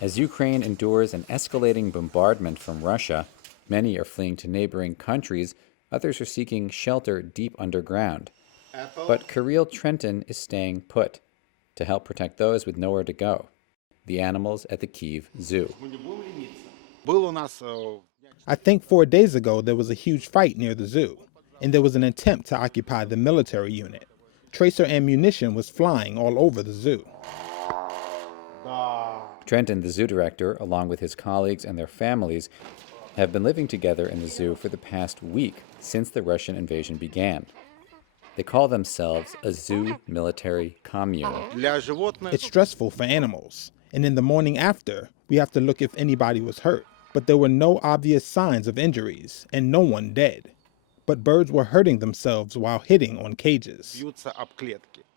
As Ukraine endures an escalating bombardment from Russia, many are fleeing to neighboring countries, others are seeking shelter deep underground. But Kirill Trenton is staying put to help protect those with nowhere to go, the animals at the Kyiv Zoo. I think 4 days ago there was a huge fight near the zoo, and there was an attempt to occupy the military unit. Tracer ammunition was flying all over the zoo. Trenton, the zoo director, along with his colleagues and their families, have been living together in the zoo for the past week since the Russian invasion began. They call themselves a zoo military commune. It's stressful for animals, and in the morning after, we have to look if anybody was hurt. But there were no obvious signs of injuries, and no one dead. But birds were hurting themselves while hitting on cages.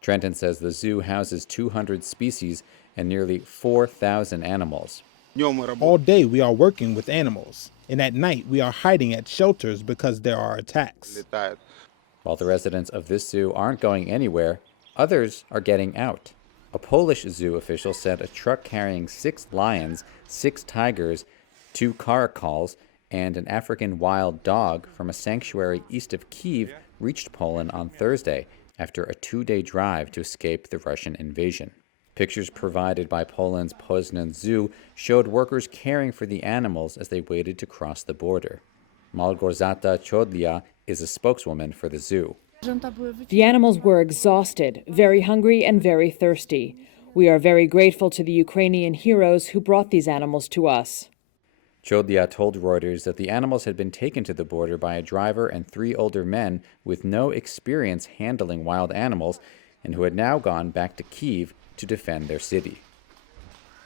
Trenton says the zoo houses 200 species and nearly 4,000 animals. All day we are working with animals, and at night we are hiding at shelters because there are attacks. While the residents of this zoo aren't going anywhere, others are getting out. A Polish zoo official said a truck carrying 6 lions, 6 tigers, 2 caracals, and an African wild dog from a sanctuary east of Kyiv reached Poland on Thursday after a 2-day drive to escape the Russian invasion. Pictures provided by Poland's Poznan Zoo showed workers caring for the animals as they waited to cross the border. Malgorzata Chodlia is a spokeswoman for the zoo. The animals were exhausted, very hungry, and very thirsty. We are very grateful to the Ukrainian heroes who brought these animals to us. Chodlia told Reuters that the animals had been taken to the border by a driver and 3 older men with no experience handling wild animals and who had now gone back to Kyiv to defend their city.